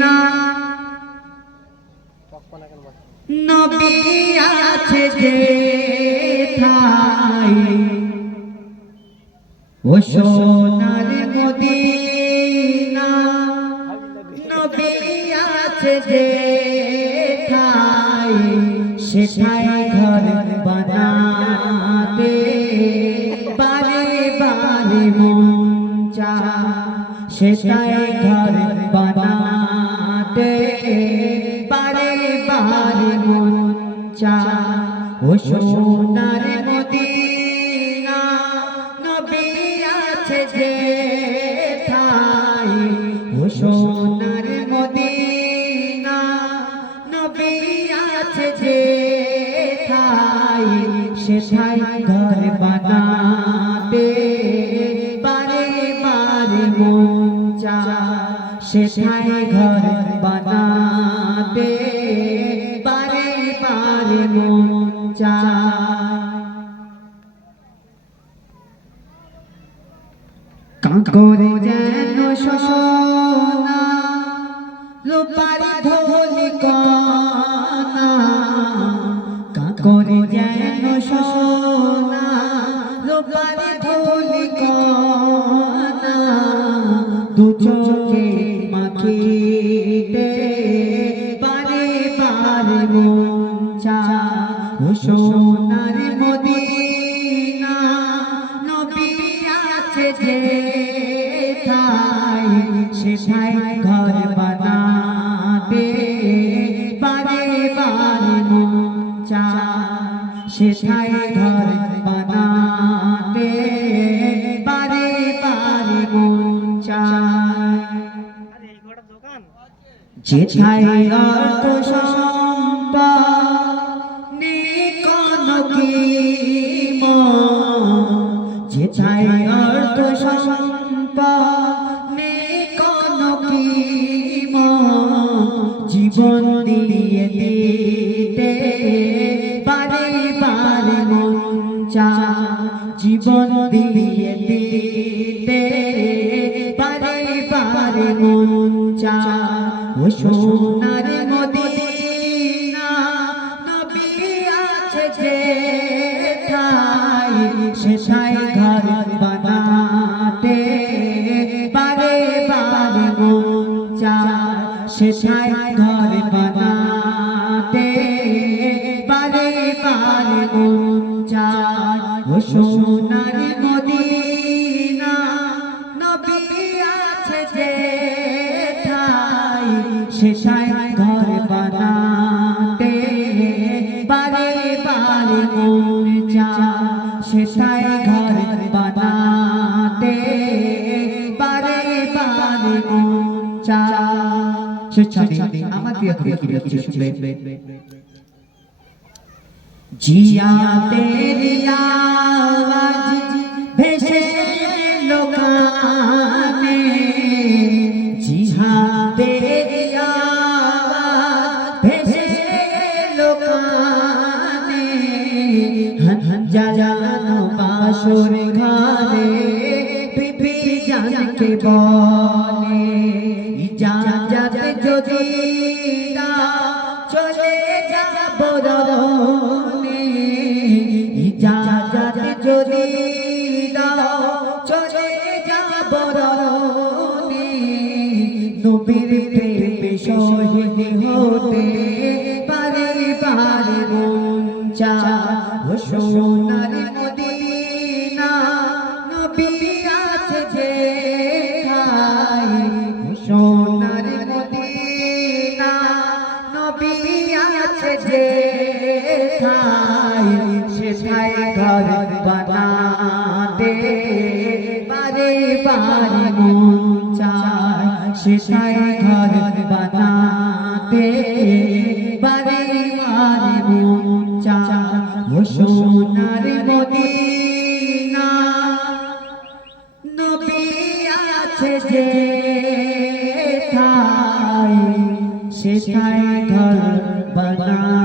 না নবী আছে যে ঠাই ও সোনার মদিনা নবী আছে যে ঠাই সেটাই ঘর বানাতে বারে বারে মন চায় সেটাই ঘর বানাতে বারে বারে মন চায় ও সোনার মদিনা নবী আছে যে ঠাই ও সোনার মদিনা নবী আছে যে ঠাই সেটাই ঘর বানাতে বারে বারে মন চায় সেটাই ঘর বানাতে বারে বারে মন চায় কাঁকরে যেন সোনা রূপার ধুলি কণা কাঁকরে যেন সোনা রূপার ধুলি কণা দু চোখে মাখিতে বারে বারে মন চায় ও সোনার মদিনা নবী আছে যে ঠাই সেটাই ঘর বানাতে বারে বারে মন চায় সেটাই ঘর বানাতে বারে বারে মন চায় যেথায় অর্থ সম্পদ নেই কোনো কিমত যেথায় অর্থ সম্পদ নেই কোনো কিমত জীবন দিয়ে দিতে বারে বারে মন চায় জীবন দিয়ে দিতে বারে বারে মন চায় ও সোনার মদিনা নবী আছে যে ঠাই সেটাই ঘর বানাতে বারে বারে মন চায় সেটাই ঘর বানাতে বারে বারে মন চায় ও সোনার মদিনা নবী আছে যে ঠাই সেটাই ঘর বানাতে বারে বারে মন চায় সেটাই ঘর বানাতে বারে বারে মন চায় সেটাই আমাকে কি কিছু শুনবে জিয়া তেরি আওয়াজ ভেসে লোকানে জিয়া তেরি আওয়াজ ভেসে লোকানে হন জালানো বাসুর ঘরে বিবি জানকে বলে ইজাজত যদি চলে যাব রনে ইজাজত যদি চলে যাব রনে নবীর প্রেমে শহীদ হতে বারে বারে মন চায় ও সোনার মদিনা নবী আছে যে ঠাই ও সোনার মদিনা নবী আছে যে ঠাই সেটাই ঘর বানাতে বারে বারে মন চায় সেটাই ঘর বানাতে বারে বারে মন চায় ও সোনার মদিনা নবী আছে যে ঠাই সেটাই ঘর বানাতে